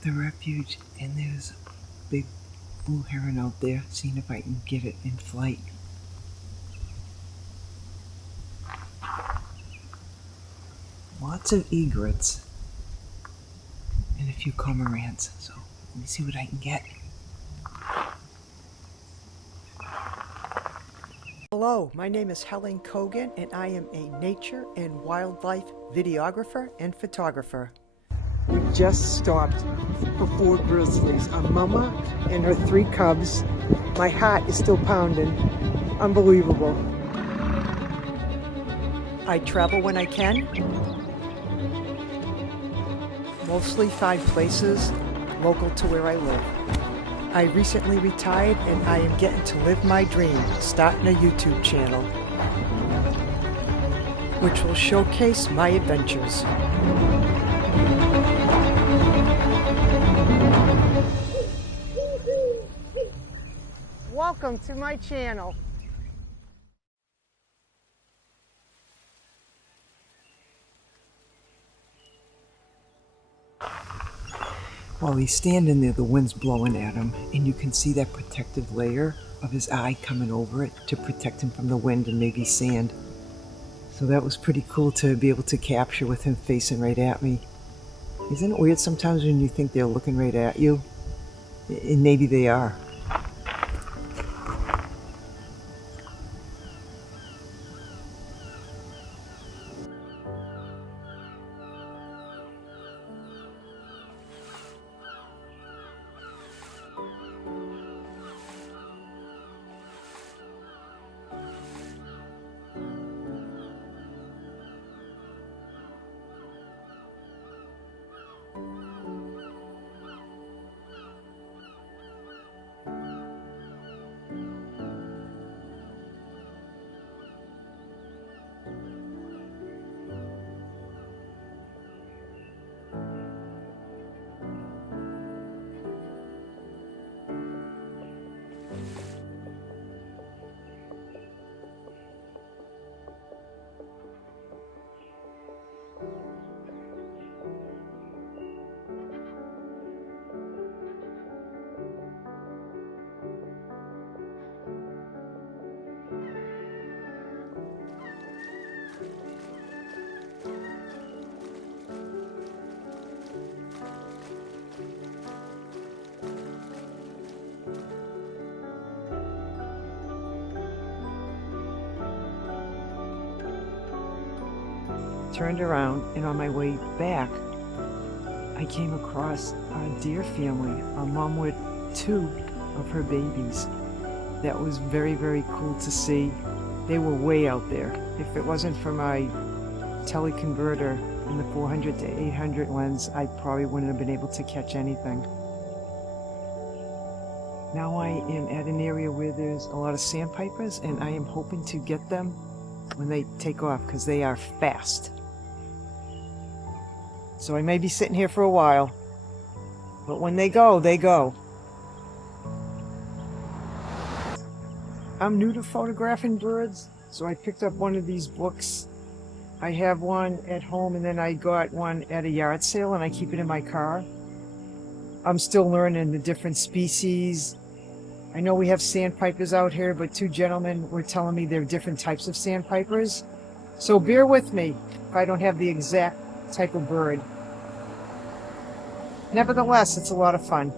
left the refuge and there's a big blue heron out there, seeing if I can get it in flight. Lots of egrets and a few cormorants, so let me see what I can get. Hello, my name is Helen Kogan and I am a nature and wildlife videographer and photographer. We just stopped for 4 grizzlies, a momma and her 3 cubs. My heart is still pounding. Unbelievable. I travel when I can. Mostly 5 places local to where I live. I recently retired and I am getting to live my dream, starting a YouTube channel, which will showcase my adventures. Welcome to my channel. While he's standing there, the wind's blowing at him, and you can see that protective layer of his eye coming over it to protect him from the wind and maybe sand. So that was pretty cool to be able to capture with him facing right at me. Isn't it weird sometimes when you think they're looking right at you? And maybe they are. Turned around, and on my way back, I came across a deer family, a mom with 2 of her babies. That was very, very cool to see. They were way out there. If it wasn't for my teleconverter and the 400 to 800 lens, I probably wouldn't have been able to catch anything. Now I am at an area where there's a lot of sandpipers, and I am hoping to get them when they take off because they are fast. So I may be sitting here for a while, but when they go, they go. I'm new to photographing birds, so I picked up one of these books. I have one at home, and then I got one at a yard sale, and I keep it in my car. I'm still learning the different species. I know we have sandpipers out here, but 2 gentlemen were telling me there are different types of sandpipers. So bear with me if I don't have the exact type of bird. Nevertheless, it's a lot of fun.